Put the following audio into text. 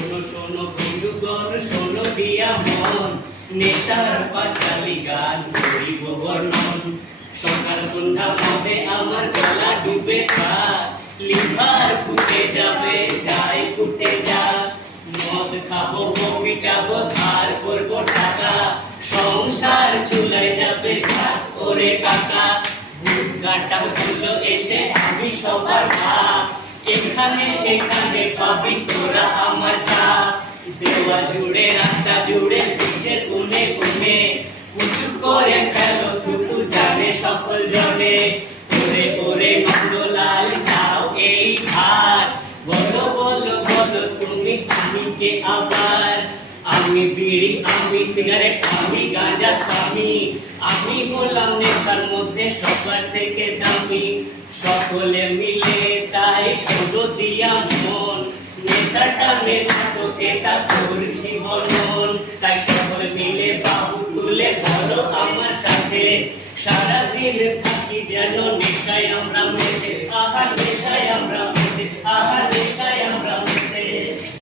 শোনো শোনো বন্ধুগণ, শোনো দিয়া মন, নেশার পাঁচালী গান করিব বর্ণন। সকাল সন্ধ্যা মধ্যে আমার গলা ডুবে থাক, লিভার ফুটে যাবে, যাই ফুটে যা। মদ খাবো, মিটাবো, ধার করবো টাকা, সংসার চুলায় যাবে ঘাট ওরে কাকা। ভূত কাটা গুলো এসে আমি সবার ভাগ, এখানে সেখানে পাবি তোরা আমার চা। দেওয়া জুড়ে রাস্তা জুড়ে পিঠের কোণে কোণে, উঁচু করে ফেলো থুতু জানে সকল জনে। ওরে ওরে নন্দলাল যাও এই ধার, বলো বলো বলো তুমি আমি কে আবার। আমি বিড়ি, আমি সিগারেট, আমি গাঁজা স্বামী, আমি হলাম নেশার মধ্যে সবার থেকে দামি। সকলে মিলে তাই শুধু দিয়া মন, নেশাটা নেশাকে তা করছি বলন। তাই সকল মিলে বাহু তুলে ধরো আমার সাথে, সারাদিন থাকি যেন নেশায় আমরা মেতে। আহা